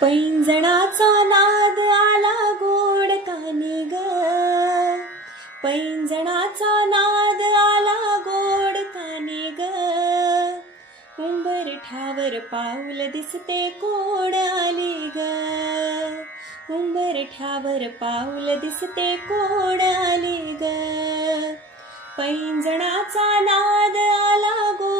पैंजणाचा नाद आला गोड कानी ग. पैंजणाचा नाद आला गोड कानी ग. उंबरठ्यावर पाऊल दिसते कोण आली ग. उंबरठ्यावर पाऊल दिसते कोण आली ग. पैंजणाचा नाद आला गोड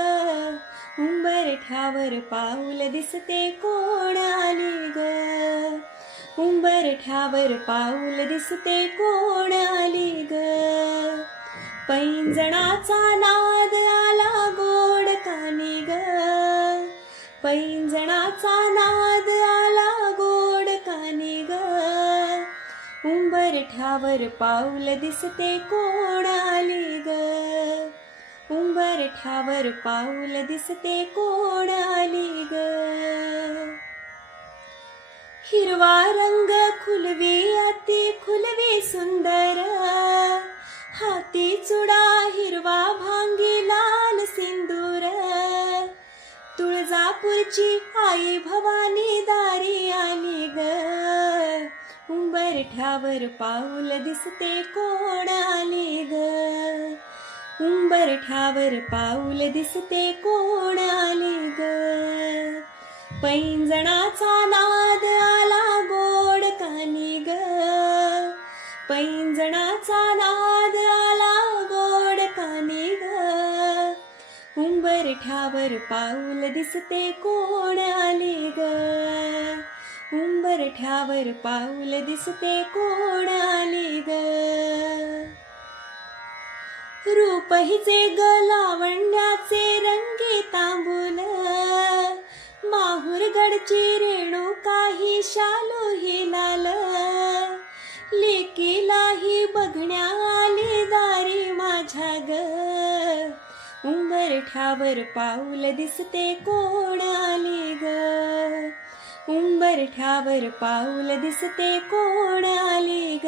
उंबरठावर पाऊल दिसते कोण आली ग उंबरठावर पाऊल दिसते कोण आली ग? पैंजणाचा नाद आला गोड कानी ग. पैंजणाचा नाद आला गोड कानी ग. उंबरठावर पाऊल दिसते कोण आली ग? उंबरठ्यावर पाऊल दिसते कोण आली ग? हिरवा रंग खुलवी अति खुलवी सुंदर. हाती चुडा हिरवा भांगी लाल सिंदूर. तुळजापूरची आई भवानी दारी आली ग. उंबरठ्यावर पाऊल दिसते कोण आली उंबरठ्यावर पाऊल दिसते कोण आले ग? पैंजणाचा नाद आला गोड कानी ग. पैंजणाचा नाद आला गोड कानी ग. उंबरठ्यावर पाऊल दिसते कोण आले ग उंबरठ्यावर पाऊल दिसते कोण आले ग? रूप हिचे गलावण्याचे रंगे तांबूल. माहूरगडची रेणू काही शालू ही लाल लेकीलाही बघण्या आली दारी माझ्या ग उंबरठ्यावर पाऊल दिसते कोण आली ग. उंबरठ्यावर पाऊल दिसते कोण आली ग.